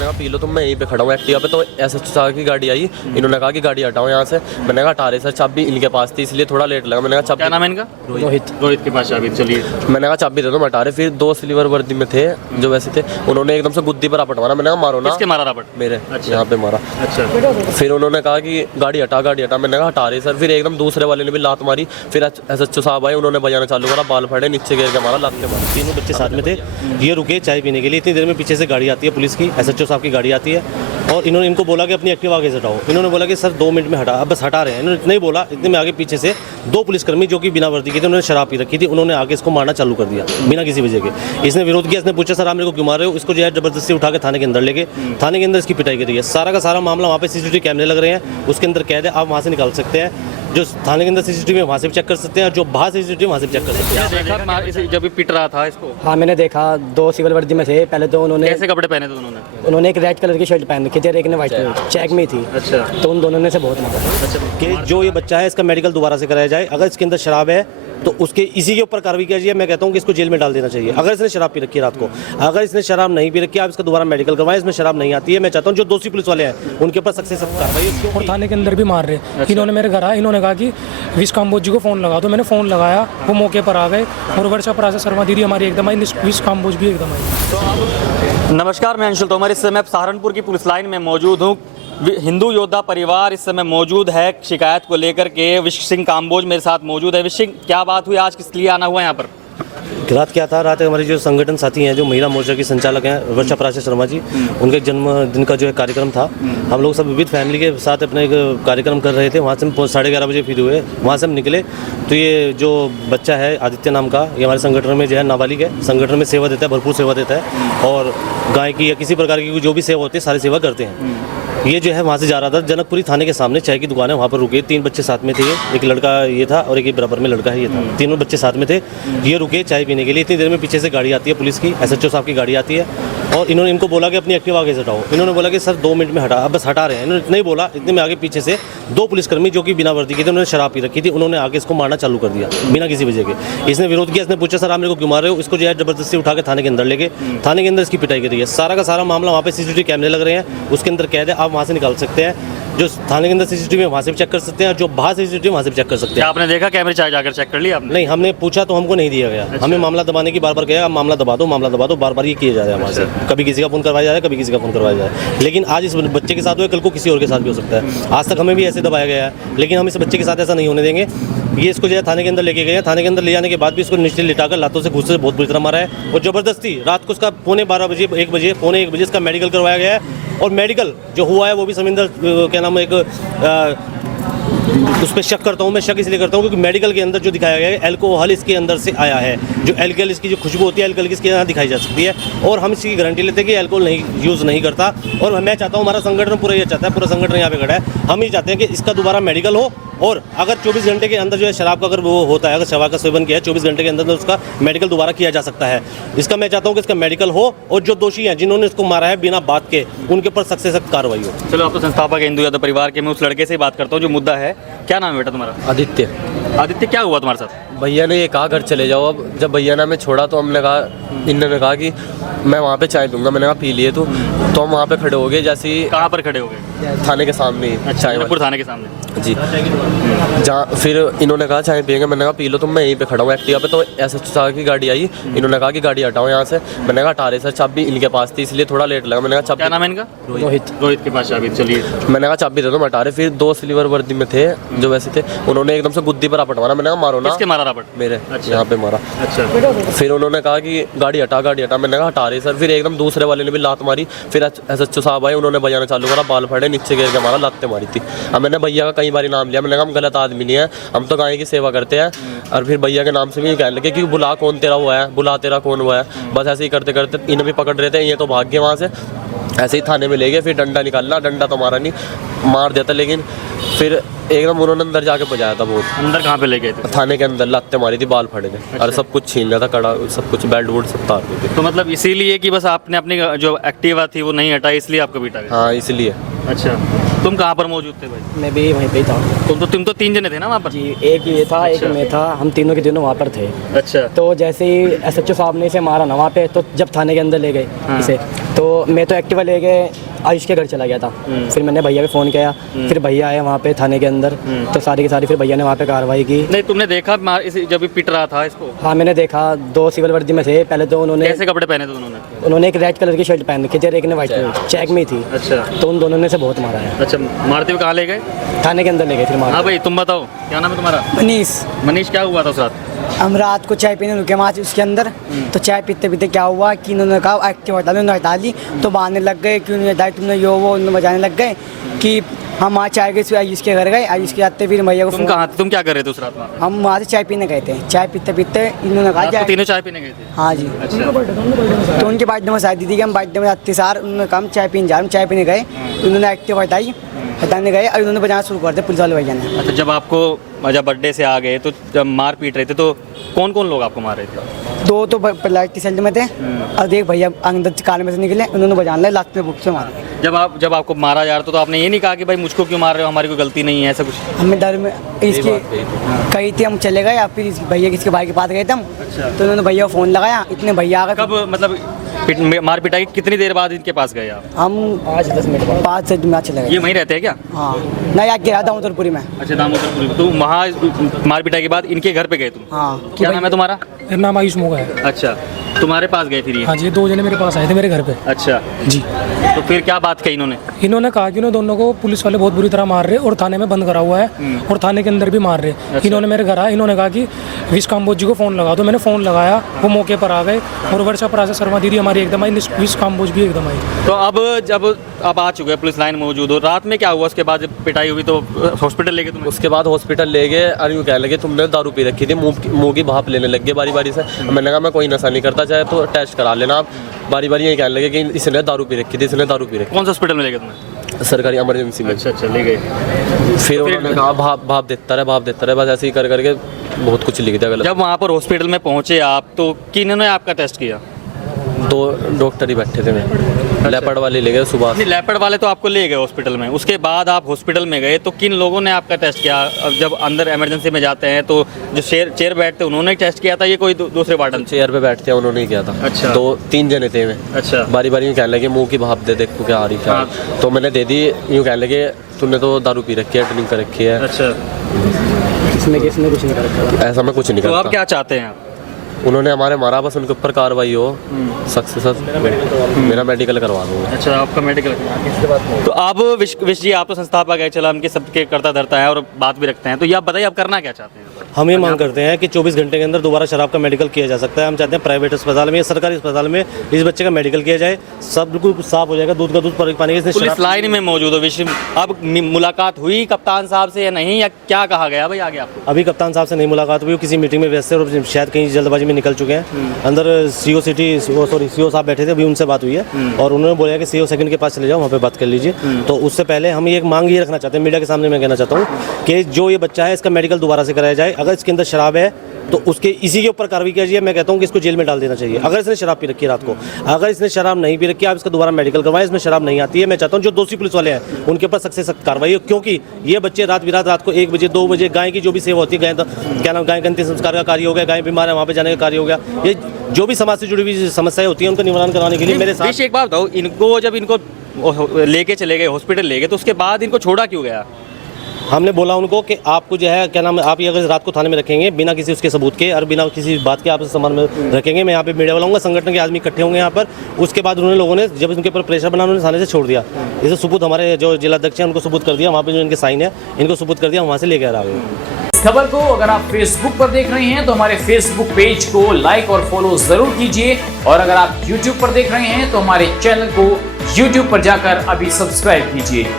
मैंने कहा P low तुम, मैं यहीं पे खड़ा हूँ एक्टिवा पे। तो एसएचओ साहब की गाड़ी आई, इन्होंने कहा कि गाड़ी हटाओ यहाँ से। मैंने कहा हटा रहे सर, चाबी इनके पास थी इसलिए थोड़ा लेट लगा। मैंने कहा क्या नाम है इनका? रोहित के पास चाबी। चलिए, मैंने कहा चाबी दे दो, मैं हटा रहे। फिर दो सिल्वर वर्दी में थे जो वैसे थे, उन्होंने एकदम से गुद्दी पर आपट मारा। मैंने कहा मारो ना। किसके मारा रपट? मेरे अच्छा। यहाँ पे मारा। अच्छा, फिर उन्होंने कहा कि गाड़ी हटा गाड़ी हटा। मैंने कहा हटा रहे सर। फिर एकदम दूसरे वाले ने भी लात मारी। फिर एसएचओ साहब आए, उन्होंने बजाना चालू करा, बाल फाड़े, नीचे गिर के मारा, लात के मारा। तीनों बच्चे साथ में थे, ये रुके चाय पीने के लिए। इतनी देर में पीछे से गाड़ी आती है पुलिस की, एसएचओ साहब की गाड़ी आती है और इन्होंने इनको बोला कि अपनी एक्टिवा आगे से हटाओ। इन्होंने बोला कि सर 2 मिनट में हटा, अब बस हटा रहे हैं। इन्होंने इतना ही बोला, इतने में आगे पीछे से 2 पुलिसकर्मी जो कि बिना वर्दी के थे, उन्होंने शराब पी रखी थी, उन्होंने आगे इसको मारना चालू कर दिया बिना किसी वजह के। इसने विरोध किया, इसने पूछा सर आप मेरे को क्यों मार रहे हो। इसको जो है जबरदस्ती उठा के थाने के अंदर लेके, थाने के अंदर इसकी पिटाई करी है। सारा का सारा मामला वहाँ पे सीसीटीवी कैमरे लग रहे हैं, उसके अंदर कैद है, आप वहाँ से निकाल सकते हैं। जो थाने के अंदर सीसीटीवी वहाँ से भी चेक कर सकते हैं, जो बाहर सीसीटीवी वहाँ से भी चेक कर सकते हैं। देखा जब पिट रहा था इसको? हाँ मैंने देखा, 2 सिविल वर्दी में थे। पहले तो उन्होंने कैसे कपड़े पहने थे उन्होंने? एक रेड कलर की शर्ट पहन रखी थी और एक ने व्हाइट कलर चेक में थी। अच्छा, तो उन दोनों ने से बहुत मारा। कि जो ये बच्चा है इसका मेडिकल दोबारा से कराया जाए। अगर इसके अंदर शराब है तो उसके इसी के ऊपर कार्रवाई की जाए। मैं कहता हूँ कि इसको जेल में डाल देना चाहिए अगर इसने शराब पी रखी है रात को। अगर इसने शराब नहीं पी रखी है, आप इसका दोबारा मेडिकल करवाएं, इसमें शराब नहीं आती है। मैं चाहता हूँ जो दोषी पुलिस वाले हैं उनके ऊपर सख्त से सख्त कार्रवाई। और थाने के अंदर भी मार रहे। इन्होंने मेरे घर आया, इन्होंने कहा कि विश काम्बोज जी को फ़ोन लगा दो। मैंने फ़ोन लगाया, वो मौके पर आ गए और वर्षा पराशर शर्मा दीदी हमारी एकदम आई, विश काम्बोज भी एकदम आई। नमस्कार, मैं अंशुल तोमर। इस समय सहारनपुर की पुलिस लाइन में मौजूद हूँ। हिंदू योद्धा परिवार इस समय मौजूद है शिकायत को लेकर के। विश सिंह काम्बोज मेरे साथ मौजूद है। विश सिंह, क्या बात हुई आज, किस लिए आना हुआ यहाँ पर? रात क्या था, रात हमारे जो संगठन साथी हैं, जो महिला मोर्चा की संचालक हैं वर्षा पराशर शर्मा जी, उनके जन्मदिन का जो है कार्यक्रम था। हम लोग सब विविध फैमिली के साथ अपने एक कार्यक्रम कर रहे थे। वहाँ से हम 11:30 बजे फिर हुए, वहाँ से हम निकले तो ये जो बच्चा है आदित्य नाम का, ये हमारे संगठन में जो है नाबालिग है, संगठन में सेवा देता है, भरपूर सेवा देता है और गाय की या किसी प्रकार की जो भी सेवा होती है सारी सेवा करते हैं। ये जो है वहाँ से जा रहा था, जनकपुरी थाने के सामने चाय की दुकान है, वहाँ पर रुके। 3 बच्चे साथ में थे, एक लड़का ये था और एक बराबर में लड़का है ये था। तीनों बच्चे साथ में थे, ये रुके चाय पीने के लिए। इतनी देर में पीछे से गाड़ी आती है पुलिस की, एसएचओ साहब की गाड़ी आती है और इन्होंने इनको बोला कि अपनी एक्टिवा आगे से हटाओ। इन्होंने बोला कि सर 2 मिनट में हटा, अब बस हटा रहे हैं। इन्होंने इतना ही बोला, इतने में आगे पीछे से 2 पुलिसकर्मी जो कि बिना वर्दी के थे, उन्होंने शराब पी रखी थी, उन्होंने आगे इसको मारना चालू कर दिया बिना किसी वजह के। इसने विरोध किया, इसने पूछा सर आप मेरे को क्यों मार रहे हो। इसको जो है जबरदस्ती उठा के थाने के अंदर लेके, थाने के अंदर इसकी पिटाई करी है। सारा का सारा मामला वहाँ पे सीसीटीवी कैमरे लग रहे हैं, उसके अंदर कैद है, आप वहाँ से निकाल सकते हैं। जो थाने के अंदर सीसीटीवी वहाँ से भी चेक कर सकते हैं, जो बाहर सीसीटीवी वहाँ से भी चेक कर सकते हैं। आपने देखा कैमरे चाहे जाकर चेक कर लिया आपने? नहीं, हमने पूछा तो हमको नहीं दिया गया। हमें मामला दबाने की बार-बार कहा, मामला दबा दो, मामला दबा दो, बार-बार ये किया जा रहा है वहाँ से। कभी किसी का फ़ोन करवाया जा रहा है, कभी किसी का फ़ोन करवाया जा रहा है। लेकिन आज इस बच्चे के साथ हुआ, कल को किसी और के साथ भी हो सकता है। आज तक हमें भी ऐसे दबाया गया है, लेकिन हम इस बच्चे के साथ ऐसा नहीं होने देंगे। ये इसको जो है थाने के अंदर लेके गए हैं। थाने के अंदर ले जाने के बाद भी इसको नीचे लिटाकर लातों से घुसे बहुत बुरी तरह मारा है और ज़बरदस्ती रात को इसका पौने 1 बजे इसका मेडिकल करवाया गया है। और मेडिकल जो हुआ है वो भी समिंदर क्या नाम है, उस पर शक करता हूँ मैं। शक इसलिए करता हूँ क्योंकि मेडिकल के अंदर जो दिखाया गया है अल्कोहल इसके अंदर से आया है। जो अल्कोहल इसकी जो खुशबू होती है अल्कोहल की इसके यहाँ दिखाई जा सकती है और हम इसकी गारंटी लेते हैं कि अल्कोहल नहीं यूज़ नहीं करता। और मैं चाहता हूँ, हमारा संगठन पूरा ये चाहता है, पूरा संगठन यहाँ पे खड़ा है, हम ये चाहते हैं कि इसका दोबारा मेडिकल हो और अगर 24 घंटे के अंदर जो है शराब का अगर वो होता है, अगर शराब का सेवन किया है 24 घंटे के अंदर तो उसका मेडिकल दोबारा किया जा सकता है। इसका मैं चाहता हूँ कि इसका मेडिकल हो और जो दोषी हैं जिन्होंने इसको मारा है बिना बात के, उनके ऊपर सख्त से सख्त कार्रवाई हो। चलो, आप तो संस्थापक हिंदू यादव परिवार के, मैं उस लड़के से बात करता हूँ जो मुद्दा है। क्या नाम है बेटा तुम्हारा? आदित्य। आदित्य, क्या हुआ तुम्हारे साथ? भैया ने ये कहा घर चले जाओ। अब जब भैया ने हमें छोड़ा तो हमने कहा, इन्होंने कहा कि मैं वहाँ पे चाय पीऊँगा। मैंने कहा पी लिए तो हम वहाँ पे खड़े हो गए। जैसे ही कहाँ पर खड़े हो गए? थाने के सामने ही, चाय वाले थाने के सामने जी। जहाँ फिर इन्होंने कहा चाय पियेंगे। मैंने कहा पी लो तुम, मैं यहीं पे खड़ा हूँ एक्टिवा पे। तो एसएचओ साहब की गाड़ी आई, इन्होंने कहा कि गाड़ी हटाओ यहाँ से। मैंने कहा हटा रहे सर, चाबी इनके पास थी इसलिए थोड़ा लेट लगा। मैंने कहा चाबी। क्या नाम है इनका? रोहित के पास चाबी। चलिए, मैंने कहा चाबी दे दो, मैं हटा रहे। फिर 2 सिल्वर वर्दी में थे जो वैसे थे, उन्होंने एकदम से गुद्दी पर आपट मारा। मैंने कहा मारो ना। किसके मारा रपट? मेरे यहाँ पे मारा। अच्छा, फिर उन्होंने कहा कि गाड़ी हटा गाड़ी हटा। मैंने कहा हटा रहे सर। फिर एकदम दूसरे वाले ने भी लात मारी। फिर एसएचओ साहब आए, उन्होंने बजाना चालू करा, बाल फाड़े, नीचे गिर के मारा, लातें मारी थी। अब मैंने भैया का कई बार नाम लिया। मैंने कहा हम गलत आदमी नहीं है, हम तो गाय की सेवा करते हैं। और फिर भैया के नाम से भी कहने लगे कि बुला कौन तेरा हुआ है, बुला तेरा कौन हुआ है। बस ऐसे ही करते करते इन्हें भी पकड़ रहे थे, ये तो भाग गए वहाँ से। ऐसे ही थाने में ले गए। फिर डंडा निकालना, डंडा तो मारा नहीं, मार देता, लेकिन फिर एकदम उन्होंने अंदर जाके बजाया था बहुत। अंदर कहाँ पे ले गए थे? थाने के अंदर लातें मारी थी, बाल फाड़े थे। अच्छा। और सब कुछ छीन लिया था, कड़ा सब कुछ, बेल्ट वुड सब तार थे। तो मतलब इसीलिए कि बस आपने अपनी जो एक्टिवा थी वो नहीं हटाई, इसलिए आपको पीटा गया? हाँ, इसलिए। अच्छा, तुम कहाँ पर मौजूद थे भाई? मैं भी वहीं पे ही था तुम तो 3 जने थे ना वहाँ पर? जी। एक ये था, एक मैं था, हम तीनों के तीनों वहाँ पर थे। अच्छा। तो जैसे ही SHO साहब ने इसे मारा ना वहाँ पे, तो जब थाने के अंदर ले गए इसे, तो मैं तो एक्टिवा ले गए आयुष के घर चला गया था। फिर मैंने भैया को फ़ोन किया, फिर भैया आए वहाँ पे थाने के अंदर, तो सारी की सारी फिर भैया ने वहाँ पे कार्रवाई की। नहीं, तुमने देखा जब पिट रहा था इसको? हाँ मैंने देखा, 2 सिविल वर्दी में थे। पहले तो कैसे कपड़े पहने थे उन्होंने? उन्होंने एक रेड कलर की शर्ट पहन रखी थी और एक ने व्हाइट कलर चेक में थी। अच्छा। तो उन दोनों ने से बहुत मारा है। अच्छा, मारते हुए कहाँ ले गए? थाने के अंदर ले गए फिर मारा। हाँ भाई, तुम बताओ क्या नाम है तुम्हारा? मनीष, क्या हुआ था उस रात? हम रात को चाय पीने रुके वहाँ उसके अंदर, तो चाय पीते पीते क्या हुआ कि इन्होंने कहा एक्टिव हटा ली, उन्होंने हटा ली, तो बहाने लग गए क्यों नहीं हटाई तुमने, यो वो उन्होंने बजाने लग गए कि हम वहाँ चाय गए, आयुष के घर गए, आयुष के आते फिर भैया को तुम कहाँ थे? तुम क्या कर रहे थे उस रात वहाँ? हम वहाँ से चाय पीने गए थे। चाय पीते पीते इन्होंने कहा रात को तीनों चाय पीने गए थे? हाँ जी। अच्छा। तो उनके बर्थडे में शायद दीदी के हम बर्थडे में जाते सार उन्होंने कहा हम चाय पीने जा रहे हैं, चाय पीने गए, उन्होंने एक्टिव हटाने गए और उन्होंने बजाना शुरू कर दिया पुलिस वाले भैया ने। अच्छा, जब बर्थडे से आ गए तो जब मार पीट रहे थे तो कौन कौन लोग आपको मार रहे थे? 2 तो लाइट टी शर्ट में थे और एक भैया अंदर कार में से निकले, उन्होंने बजाने लगे, लात में बुक से मारा। जब आपको मारा जा रहा था तो आपने ये नहीं कहा कि भाई मुझको क्यों मार रहे हो, हमारी कोई गलती नहीं है, ऐसा कुछ? हमें डर में इसकी कही थी, हम चले गए, फिर भैया किसके भाई के पास गए थे हम। तो उन्होंने भैया को फ़ोन लगाया, इतने भैया आ गए। कब मतलब मार पिटाई कितनी देर बाद इनके पास गए आप? हम 5-10 मिनट बाद 5 से मिनट चले गए। ये वहीं रहते हैं क्या? हाँ, नहीं आगे गिरा दामोदरपुरी में। अच्छा, दामोदरपुरी में। तो वहाँ मार पिटाई के बाद इनके घर पे गए तुम? हाँ। क्या नाम है तुम्हारा? मेरा नाम आयुष मोगा है। अच्छा, तुम्हारे पास गए फिर ये? हाँ जी, 2 जने मेरे पास आए थे मेरे घर पे। अच्छा जी। तो फिर क्या बात कही इन्होंने? इन्होंने कहा कि उन्होंने दोनों को पुलिस वाले बहुत बुरी तरह मार रहे और थाने में बंद करा हुआ है और थाने के अंदर भी मार रहे। इन्होंने मेरे घर आया, इन्होंने कहा कि विश काम्बोज जी को फ़ोन लगा दो। मैंने फ़ोन लगाया, वो मौके पर आ गए और वर्षा पराशर शर्मा दीदी हमारी एकदम आई, विश काम्बोज भी एकदम आई। तो अब आ चुके हैं, पुलिस लाइन मौजूद हो, रात में क्या हुआ? उसके बाद जब पिटाई हुई तो हॉस्पिटल ले गए तुम? उसके बाद हॉस्पिटल ले गए और यूँ कहने लगे तुमने दारू पी रखी थी, मुंह की भाप लेने लग गए बारी बारी से। मैंने कहा मैं कोई नशा नहीं करता, चाहे तो टेस्ट करा लेना आप। बारी बारी यही कहने लगे कि इसने दारू पी रखी थी, इसने दारू पी रखी। कौन सा हॉस्पिटल में ले गए तुम्हें? सरकारी इमरजेंसी में। अच्छा, ले गए। फिर उन्होंने कहा भाप देता रहे, बस ऐसे ही कर करके बहुत कुछ लिख दिया गलत। जब वहाँ पर हॉस्पिटल में पहुँचे आप तो किन्होंने आपका टेस्ट किया? 2 डॉक्टर ही बैठे थे, मैं लेपर्ड वाले ले गए सुबह। नहीं, लेपर्ड वाले तो आपको ले गए हॉस्पिटल में, उसके बाद आप हॉस्पिटल में गए तो किन लोगों ने आपका टेस्ट किया? अब जब अंदर इमरजेंसी में जाते हैं तो जो चेयर बैठते उन्होंने टेस्ट किया था, ये कोई दूसरे वार्डन? चेयर पे बैठते हैं उन्होंने ही किया था। अच्छा। 2-3 जने थे मैं। अच्छा। बारी बारी कहने लगे मुंह की भाप दे, देखो क्या आ रही क्या। तो मैंने दे दी, यूँ कहने लगे तूने तो दारू पी रखी है, ड्रिंक कर रखी है। अच्छा। इसमें किसने कुछ नहीं कर रखा। ऐसा मैं कुछ नहीं तो करता। आप क्या चाहते हैं आप? उन्होंने हमारे मारा, बस उनके ऊपर कार्रवाई हो सख्त से सख्त। मेरा मेडिकल करवा दूंगा। अच्छा, आपका मेडिकल। तो अब विश जी, आप तो संस्थापक है, चला उनके सबके करता धरता है और बात भी रखते हैं, तो ये आप बताइए आप करना क्या चाहते हैं? हम ये मांग करते हैं कि 24 घंटे के अंदर दोबारा शराब का मेडिकल किया जा सकता है। हम चाहते हैं प्राइवेट अस्पताल में या सरकारी अस्पताल में इस बच्चे का मेडिकल किया जाए, सब बिल्कुल साफ हो जाएगा, दूध का दूध पानी का। पुलिस लाइन में मौजूद हो विश, अब मुलाकात हुई कप्तान साहब से या नहीं, या क्या कहा गया भाई आगे आपको? अभी कप्तान साहब से नहीं मुलाकात हुई, किसी मीटिंग में व्यस्त है और शायद कहीं जल्दबाजी में निकल चुके हैं। अंदर सीओ साहब बैठे थे, अभी उनसे बात हुई है और उन्होंने बोला कि सीओ सेकंड के पास चले जाओ, वहाँ पे बात कर लीजिए। तो उससे पहले हम एक मांग ये रखना चाहते हैं, मीडिया के सामने मैं कहना चाहता हूँ कि जो ये बच्चा है इसका मेडिकल दोबारा से कराया जाए। अगर इसके अंदर शराब है तो उसके इसी के ऊपर कार्रवाई कीजिए। मैं कहता हूँ कि इसको जेल में डाल देना चाहिए अगर इसने शराब पी रखी है रात को। अगर इसने शराब नहीं पी रखी है, आप इसका दोबारा मेडिकल करवाएं, इसमें शराब नहीं आती है। मैं चाहता हूँ जो दोषी पुलिस वाले हैं उनके ऊपर सख्त से सख्त कार्रवाई हो, क्योंकि ये बच्चे रात को 1 बजे 2 बजे गाय की जो भी सेवा होती है, गाय का अंतिम संस्कार का कार्य हो गया, गाय बीमार है वहाँ पे जाने का कार्य हो गया, ये जो भी समाज से जुड़ी हुई समस्याएं होती हैं उनका निवारण कराने के लिए मेरे साथ। एक बात बताओ, इनको लेके चले गए हॉस्पिटल ले गए तो उसके बाद इनको छोड़ा क्यों गया? हमने बोला उनको कि आपको जो है क्या नाम है, आप ये अगर रात को थाने में रखेंगे बिना किसी उसके सबूत के और बिना किसी बात के आप इस सामान में रखेंगे, मैं यहाँ पे मीडिया बुलाऊंगा, संगठन के आदमी इकट्ठे होंगे यहाँ पर। उसके बाद उन्होंने लोगों ने जब उनके ऊपर प्रेशर बना उन्होंने थाने से छोड़ दिया। जैसे सबूत हमारे जो जिलाध्यक्ष हैं उनको सबूत कर दिया, वहाँ पे जो इनके साइन है इनको सबूत कर दिया, वहाँ से लेकर आ गए। इस खबर को अगर आप फेसबुक पर देख रहे हैं तो हमारे फेसबुक पेज को लाइक और फॉलो जरूर कीजिए, और अगर आप यूट्यूब पर देख रहे हैं तो हमारे चैनल को यूट्यूब पर जाकर अभी सब्सक्राइब कीजिए।